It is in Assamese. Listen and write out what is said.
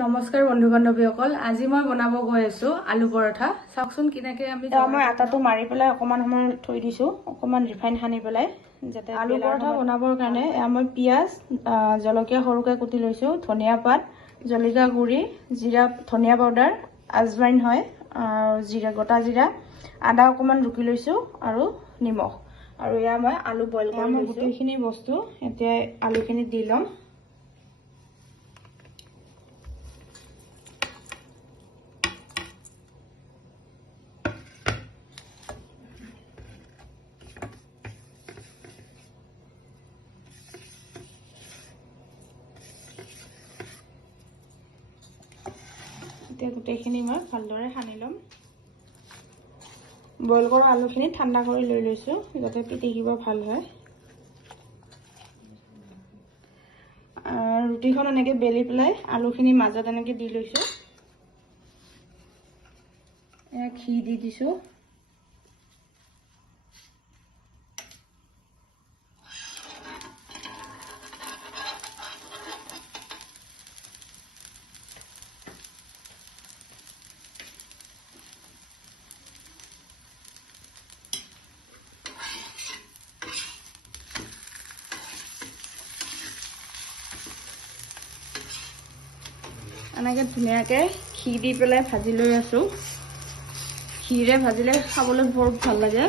নমস্কাৰ বন্ধু বান্ধৱীসকল, আজি মই বনাব গৈ আছো আলু পৰঠা। চাওকচোন কিনেকে মই আটাটো মাৰি পেলাই অকমান সময় থৈ দিছো, অকমান ৰিফাইন সানি পেলাই যাতে আলু পৰঠা বনাবৰ কাৰণে মই পিঁয়াজ জলকীয়া সৰুকৈ কুটি লৈছো, ধনিয়া পাত, জলকীয়া গুড়ি, জিৰা ধনিয়া পাউডাৰ, আজৱাইন হয়, জিৰা গোটা জিৰা, আদা অকমান ৰুকি লৈছো আৰু নিমখ। আৰু এয়া মই আলু বইল কৰি লৈছো। গোটেইখিনি বস্তু এতিয়া আলুখিনি দি লম। এতিয়া গোটেইখিনি মই ভালদৰে সানি ল'ম। বইল কৰা আলুখিনি ঠাণ্ডা কৰি লৈ লৈছো যাতে পিটিকিব ভাল হয়। ৰুটিখন এনেকৈ বেলি পেলাই আলুখিনি মাজত এনেকৈ দি লৈছো। ঘি দি দিছো। এনেকৈ ধুনীয়াকৈ ঘি দি পেলাই ভাজি লৈ আছো। ঘিৰে ভাজিলে খাবলৈ বৰ ভাল লাগে।